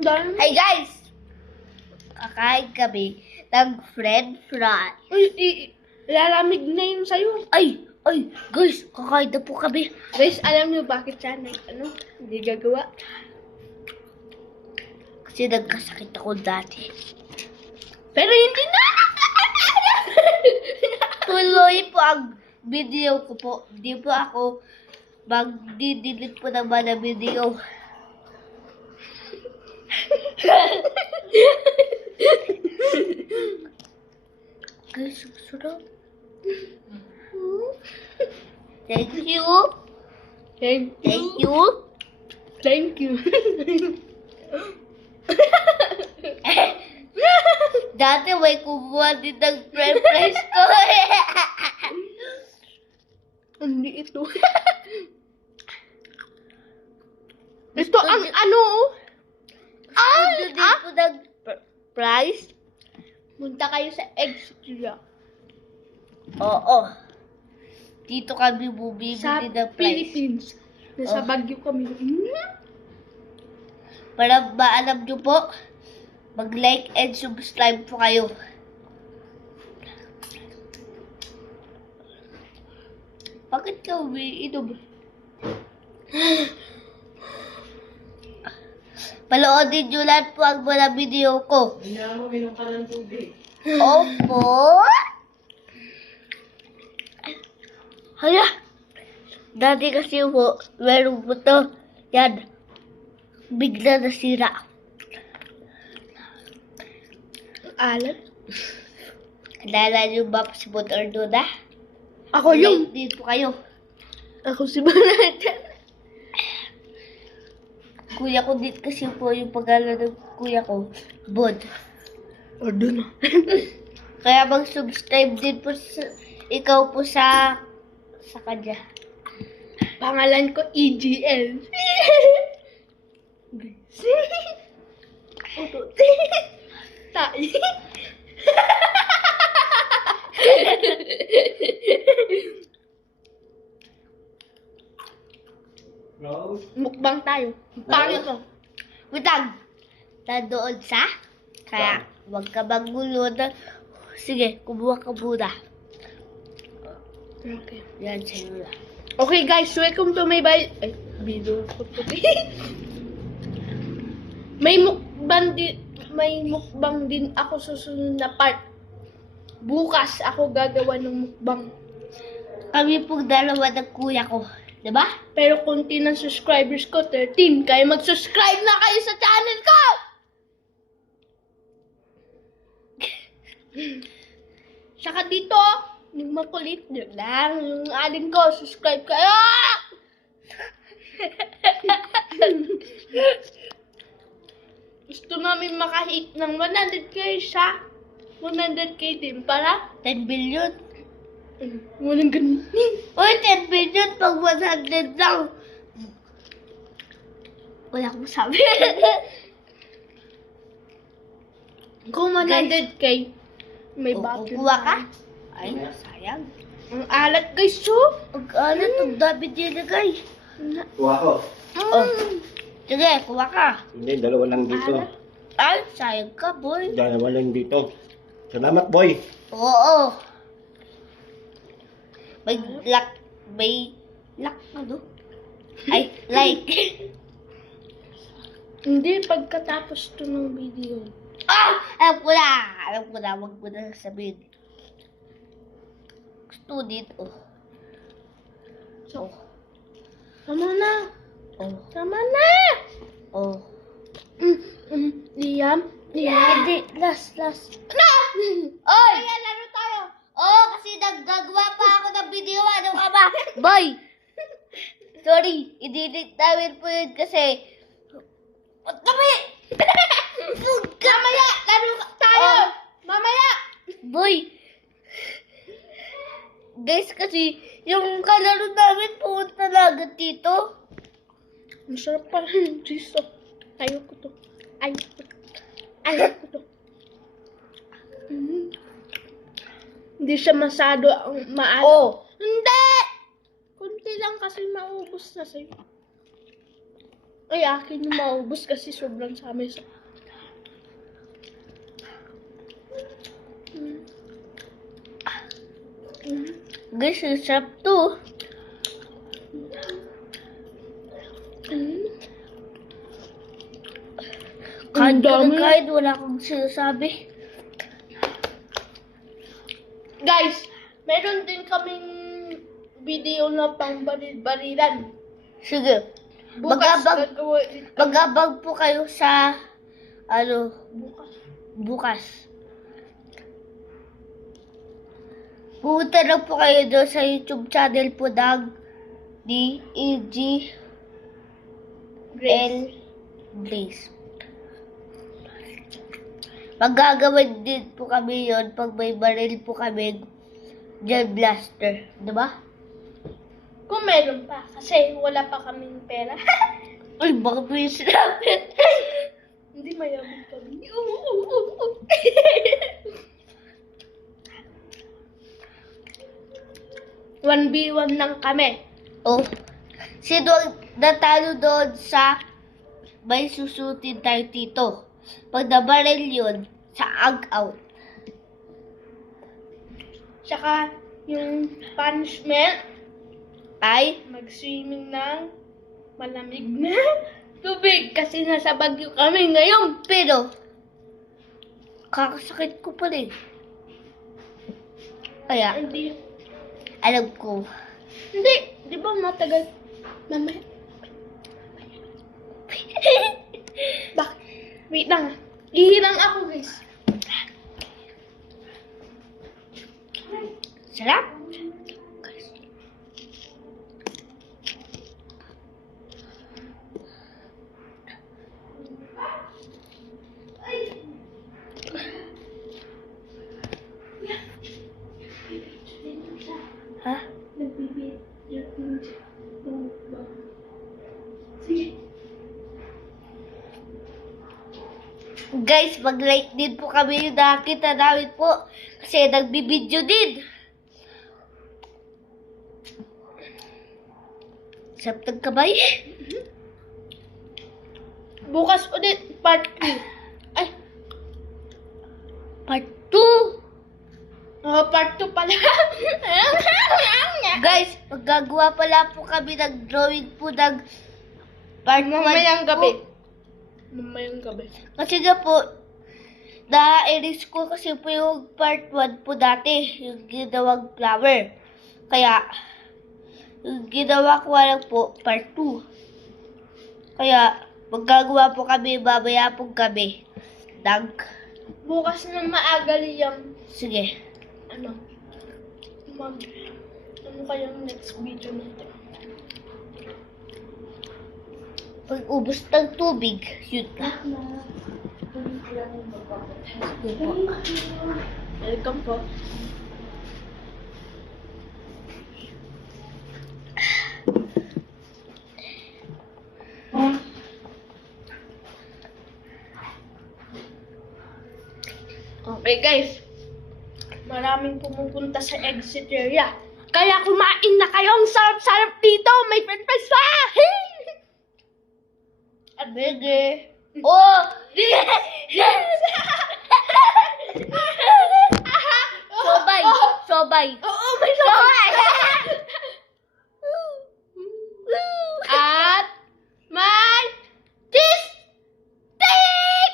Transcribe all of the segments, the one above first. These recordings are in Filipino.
Hey guys! Kakain kami ng french fry. Uy, lalamig na yun sa'yo. Ay! Guys, kakain na po kami. Guys, alam niyo bakit siya hindi gagawa? Kasi nagkasakit ako dati. Pero hindi na! Tuloy po ang video ko po. Hindi po ako magdi-delete po naman ang video. Guys, sarap. Thank you. Thank Thank you. you. Thank you. Dati may kumuha din ng french fries ko. Hindi ito. Ito ang ano? Ito din po ng fries. Punta kayo sa Extra. Oo. Dito kami bumibili Sa ng fries. Philippines. Nasa Oh. Baguio kami. Para maalam nyo po, mag-like and subscribe po kayo. Bakit ka umiinom? Panoodin nyo lahat po ang mga video ko. Hindi mo minum ka ng tubig. Opo. Hala. Dati kasi po, meron po to. Yan. Bigla nasira. Alam? Kilala niyo ba si Motor Duda? Ako yung. Like din po kayo. Ako si Banatan. Kuya ko din kasi po yung pangalan ng kuya ko. Bod. O, doon. Kaya mag-subscribe din po ikaw po sa kanya. Pangalan ko EGL. Tayo. Rose? Mukbang tayo. Pangit ko. Butang. Nandoon sa? Kaya, huwag ka magulo na. Sige, kumuha ka muna. Okay. Yan, sa'yo lang. Okay guys, welcome to my video ko to. May mukbang din ako sa susunod na part. Bukas ako gagawa ng mukbang. Kami pong dalawa ng kuya ko. Diba? Pero konti ng subscribers ko, 13. Kaya mag-subscribe na kayo sa channel ko! Saka dito, yung makulit nyo lang, yung aling ko, subscribe kayo! Gusto namin makahit ng 100k siya. 100k din para 10 billion. walang ganun. Uy, 10 billion pag 100 lang. Wala akong sabi. Kung 100k, may bakit. Kukuha ka? Ay, sayang. Ang alat guys, so. Ang alat, ang dami nilagay. Kuha ko. Oh. Sige, kuha ka. Hindi, dalawa lang dito. Ay, sayang ka, boy. Dalawa lang dito. Salamat, boy. Oo. May lock ano? Ay, like. Hindi, pagkatapos to ng video. Alam ko na. Huwag mo na sabihin. Gusto dito. So, tama na. Oh. Tama na. Oh. Liam. Hindi, last. No! Oy! Kaya laro tayo. Oo, kasi naggagawa pa ako ng video. Ano ka ba? Boy! Sorry, i-delete namin po yun kasi... Kami! Mamaya, laro tayo. Oh. Mamaya. Boy! Guys, kasi yung kalaro namin pumunta na agad dito. Ang sarap pa rin, Jesus. Ayoko to. Ayoko to. Hindi siya masyado maalat. Oh! Hindi! Kunti lang kasi maubos na sa'yo. Ay, akin yung maubos kasi sobrang sami sa... Guys, ang sarap to. Kahit Ang dami. kahit wala akong sinasabi. Guys, meron din kaming video na pang baril-barilan. Sige. Bukas Magabag, gagawa din kami. magabag po kayo sa, Bukas. bukas. Pumunta lang po kayo doon sa YouTube channel po ng DEG L Blaze. Magagawin din po kami yon pag may baril po kami gel blaster. Diba? Kung meron pa, kasi wala pa kaming pera. Uy, bakit mo yung sinabi? Hindi mayaman kami. 1v1 lang kami. Oh, sino ang natalo doon sa may susutin tayo dito? Pag nabaril yun, sa ag-out. Tsaka yung punishment, Ay, mag-swimming ng malamig na tubig kasi nasa Baguio kami ngayon. pero, kakasakit ko pa rin. Kaya, Hindi. alam ko. Hindi. Di ba matagal? Mamaya. Bakit? Wait lang. Ihirang ako, guys. Sarap. Ha? Guys, mag-like din po kami yung nakita namin po. Kasi nagbibideo din. Sarap ng kamay. Bukas ulit, part 2. Ay, Part 2. part 2 pala. Guys, magagawa pala po kami ng drawing po ng part 1 Mamayang po. gabi. Mamayang gabi. Kasi nga po, na-erase ko kasi po yung part 1 po dati, yung ginawang flower. Kaya, yung ginawa ko lang po, part 2. Kaya, magagawa po kami babaya pong gabi. Bukas na maaga liyang, Sige. ano kayang next video natin? Pag ubos ng tubig, yun na. Sige po. Welcome po. Okay guys, maraming pumupunta sa Exiteria. Kaya kumain na kayo, ang sarap-sarap dito. May french fries pa! At Burger. Oh! Sobay! Sobay! Oo, may sobay! At may cheese stick!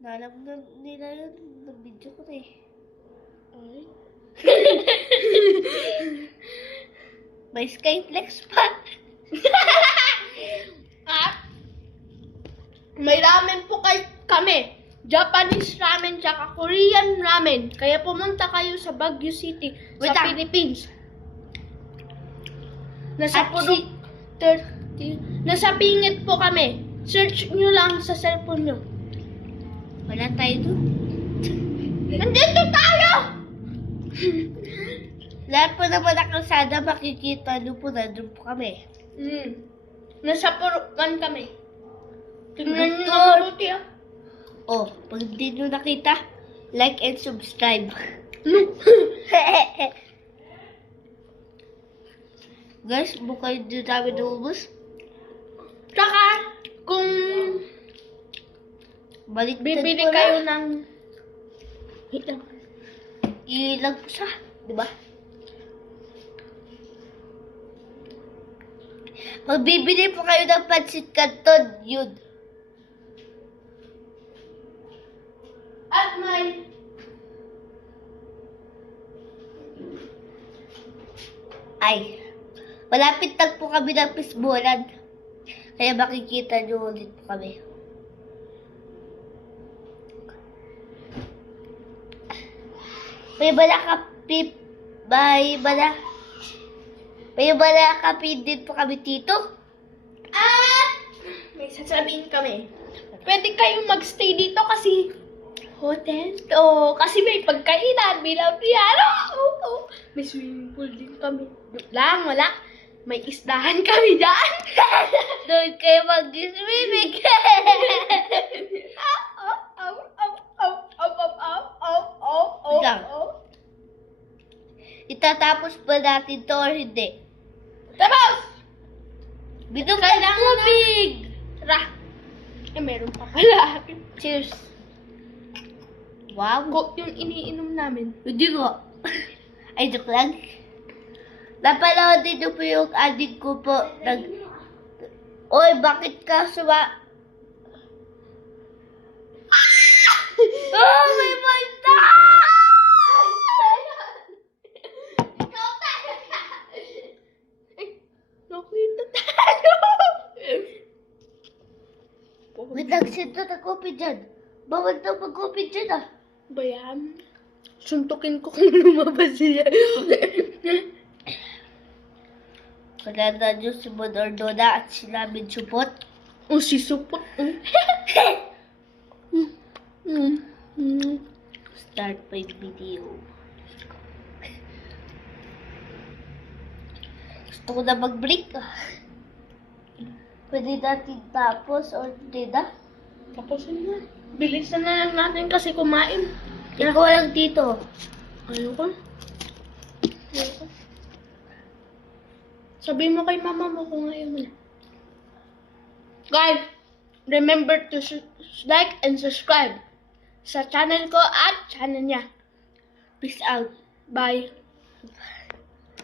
Nalam na nila yun. Nag-video ko na eh. May Skyflex pa. At may ramen po kami. Japanese ramen tsaka Korean ramen. Kaya pumunta kayo sa Baguio City Wait sa lang. Philippines. Nasa At Purok 30. Nasa Pingit po kami. Search nyo lang sa cellphone nyo. Wala tayo doon. Nandito tayo! Lahat po naman ang kalsada makikita nyo po. Nandun po kami. Nasa Purukan kami. Tingnan nyo na Doktor. mabuti ah. Oh, pag hindi nyo nakita, like and subscribe. Guys, bukay din namin naubos. Tsaka, kung Baliktad bibili ko na. kayo ng... Wait lang. Ilag ko siya, di ba? Magbibili po kayo ng pancit canton, yun. At may... Ay, malapit lang po kami ng Pisbulan. Kaya makikita nyo ulit po kami. May bala ka, Pip. May bala ka, din po kami, Tito. At may sasabihin kami. Pwede kayong magstay dito kasi hotel to. Kasi may pagkainan, may piano. May swimming pool din kami. Joke lang, wala. May isdahan kami dyan. Doon kayo mag-swimming. Lang. Itatapos ba natin to or hindi? Tapos! Binom ka ng tubig! Tara. Eh, meron pa pala. Cheers! Wow! Coke yung iniinom namin. Hindi ko. Ay, joke lang. Napanoodin niyo po yung adik ko po. Oy, bakit ka suwa? Oh, may multa! Nakita tayo. May nagsinto na kopi dyan. Bawal daw mag-kopi dyan ah. Bayan. Suntukin ko kung lumabas siya. Kalanda niyo si Monordona at si Lamin Supot. O si Supot. Start my video. Gusto ko na mag-break ah. Pwede natin tapos or hindi na. Tapos na. Bilisan na lang natin kasi kumain. Ikaw lang dito. Ayoko. Ayoko. Sabihin mo kay mama mo kung ayaw mo na. Guys, remember to like and subscribe sa channel ko at channel niya. Peace out. Bye.